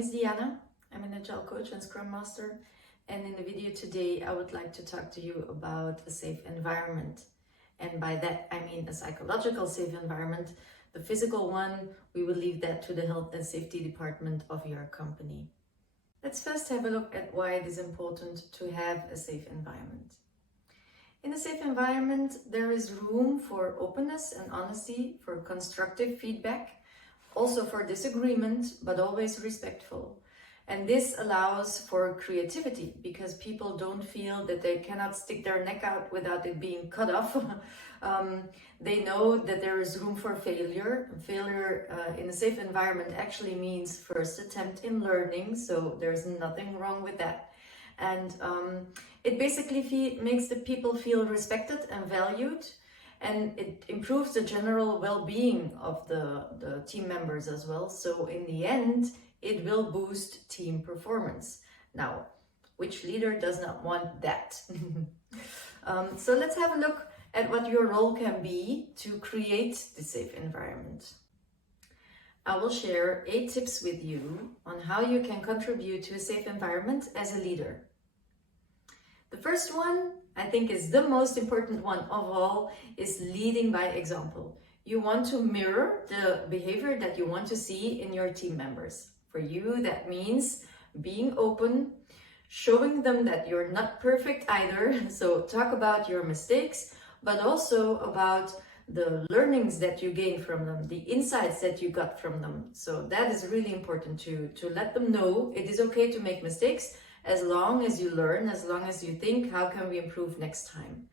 is Diana. I'm an Agile coach and Scrum Master, and in the video today I would like to talk to you about a safe environment. And by that I mean a psychological safe environment. The physical one, we will leave that to the health and safety department of your company. Let's first have a look at why it is important to have a safe environment. In a safe environment, there is room for openness and honesty, for constructive feedback, also for disagreement, but always respectful. And this allows for creativity because people don't feel that they cannot stick their neck out without it being cut off. They know that there is room for failure. Failure in a safe environment actually means first attempt in learning, so there's nothing wrong with that. And it basically makes the people feel respected and valued, and it improves the general well-being of the team members as well. So in the end, it will boost team performance. Now, which leader does not want that? So let's have a look at what your role can be to create the safe environment. I will share 8 tips with you on how you can contribute to a safe environment as a leader. The first one, I think, is the most important one of all, is leading by example. You want to mirror the behavior that you want to see in your team members. For you, that means being open, showing them that you're not perfect either. So talk about your mistakes, but also about the learnings that you gain from them, the insights that you got from them. So that is really important to let them know it is okay to make mistakes, as long as you learn, as long as you think, how can we improve next time?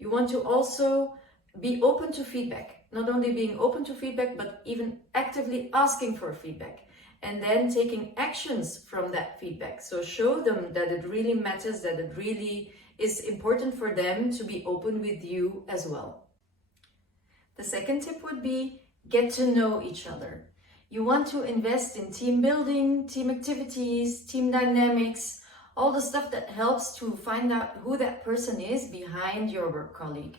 You want to also be open to feedback, not only being open to feedback, but even actively asking for feedback and then taking actions from that feedback. So show them that it really matters, that it really is important for them to be open with you as well. The second tip would be get to know each other. You want to invest in team building, team activities, team dynamics, all the stuff that helps to find out who that person is behind your work colleague.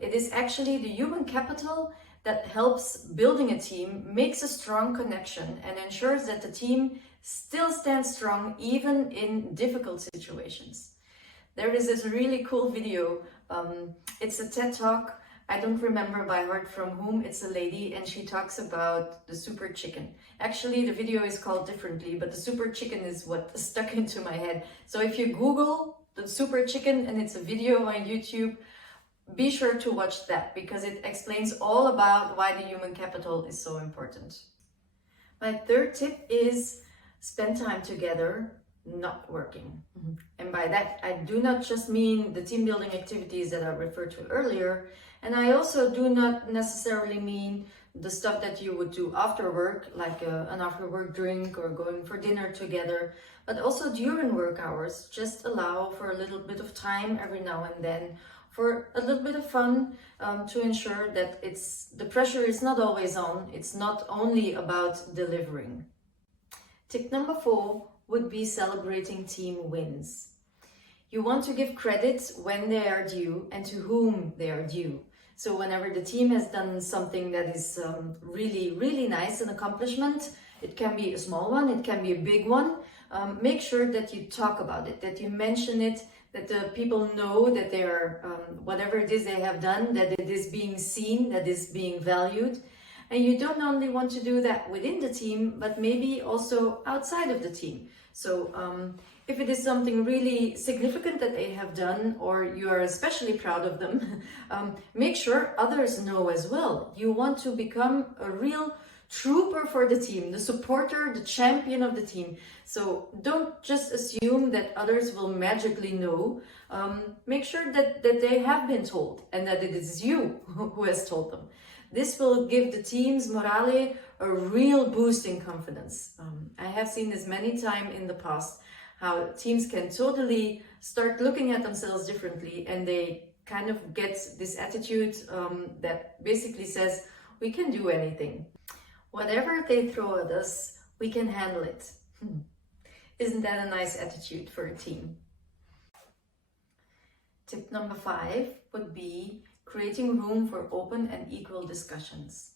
It is actually the human capital that helps building a team, makes a strong connection, and ensures that the team still stands strong even in difficult situations. There is this really cool video. It's a TED Talk. I don't remember by heart from whom. It's a lady, and she talks about the super chicken. Actually, the video is called differently, but the super chicken is what stuck into my head. So if you Google the super chicken and it's a video on YouTube, be sure to watch that because it explains all about why the human capital is so important. My third tip is spend time together, not working. And by that, I do not just mean the team building activities that I referred to earlier, and I also do not necessarily mean the stuff that you would do after work, like an after work drink or going for dinner together, but also during work hours. Just allow for a little bit of time every now and then for a little bit of fun, to ensure that the pressure is not always on. It's not only about delivering. Tip number 4 would be celebrating team wins. You want to give credit when they are due and to whom they are due. So whenever the team has done something that is really, really nice, an accomplishment, it can be a small one, it can be a big one, make sure that you talk about it, that you mention it, that the people know that they are, whatever it is they have done, that it is being seen, that is being valued. And you don't only want to do that within the team, but maybe also outside of the team. So if it is something really significant that they have done, or you are especially proud of them, make sure others know as well. You want to become a real trooper for the team, the supporter, the champion of the team. So don't just assume that others will magically know. Make sure that they have been told and that it is you who has told them. This will give the team's morale a real boost in confidence. I have seen this many times in the past, how teams can totally start looking at themselves differently, and they kind of get this attitude that basically says, we can do anything. Whatever they throw at us, we can handle it. Isn't that a nice attitude for a team? Tip number 5 would be creating room for open and equal discussions.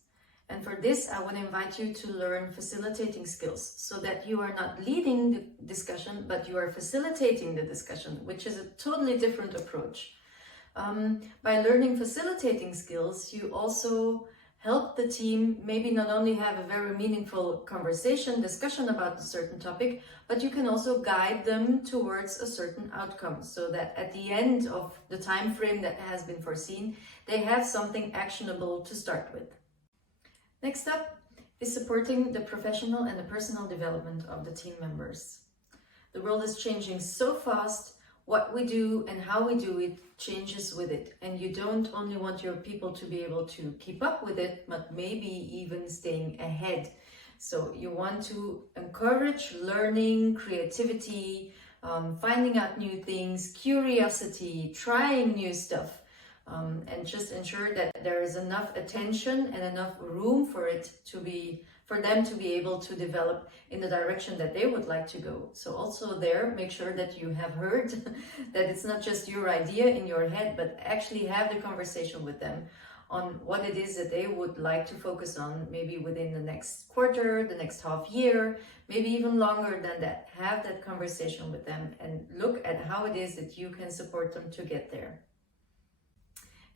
And for this, I would invite you to learn facilitating skills so that you are not leading the discussion, but you are facilitating the discussion, which is a totally different approach. By learning facilitating skills, you also help the team maybe not only have a very meaningful discussion about a certain topic, but you can also guide them towards a certain outcome so that at the end of the time frame that has been foreseen, they have something actionable to start with. Next up is supporting the professional and the personal development of the team members. The world is changing so fast. What we do and how we do it changes with it. And you don't only want your people to be able to keep up with it, but maybe even staying ahead. So you want to encourage learning, creativity, finding out new things, curiosity, trying new stuff, and just ensure that there is enough attention and enough room for them to be able to develop in the direction that they would like to go. So also there, make sure that you have heard that it's not just your idea in your head, but actually have the conversation with them on what it is that they would like to focus on, maybe within the next quarter, the next half year, maybe even longer than that. Have that conversation with them and look at how it is that you can support them to get there.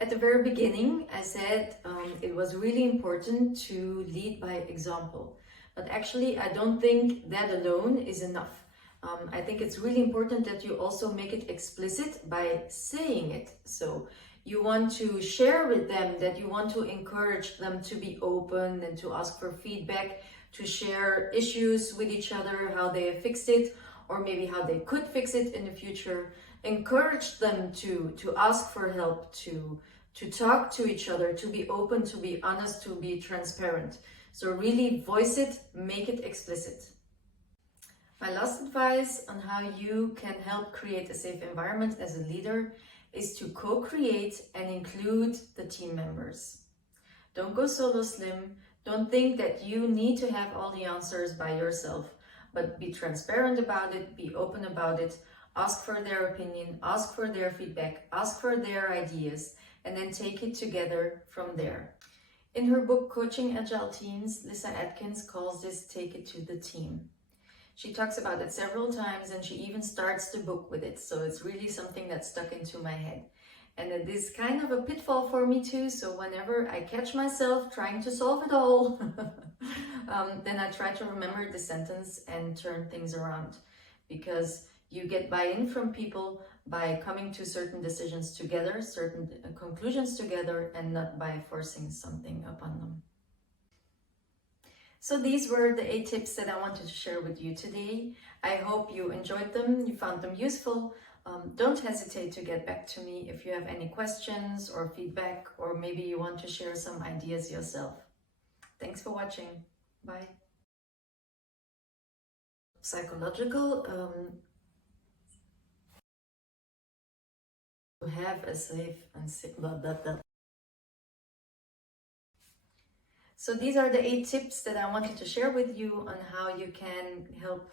At the very beginning, I said it was really important to lead by example. But actually, I don't think that alone is enough. I think it's really important that you also make it explicit by saying it. So you want to share with them that you want to encourage them to be open and to ask for feedback, to share issues with each other, how they have fixed it, or maybe how they could fix it in the future. Encourage them to ask for help, to talk to each other, to be open, to be honest, to be transparent. So really voice it, make it explicit. My last advice on how you can help create a safe environment as a leader is to co-create and include the team members. Don't go solo slim. Don't think that you need to have all the answers by yourself, but be transparent about it, be open about it, ask for their opinion, ask for their feedback, ask for their ideas, and then take it together from there. In her book, Coaching Agile Teams, Lisa Atkins calls this take it to the team. She talks about it several times and she even starts the book with it. So it's really something that stuck into my head. And it is kind of a pitfall for me too. So whenever I catch myself trying to solve it all, then I try to remember the sentence and turn things around. Because you get buy-in from people by coming to certain decisions together, certain conclusions together, and not by forcing something upon them. So these were the 8 tips that I wanted to share with you today. I hope you enjoyed them, you found them useful. Don't hesitate to get back to me if you have any questions or feedback, or maybe you want to share some ideas yourself. Thanks for watching. Bye. Psychological, to have a safe and So these are the 8 tips that I wanted to share with you on how you can help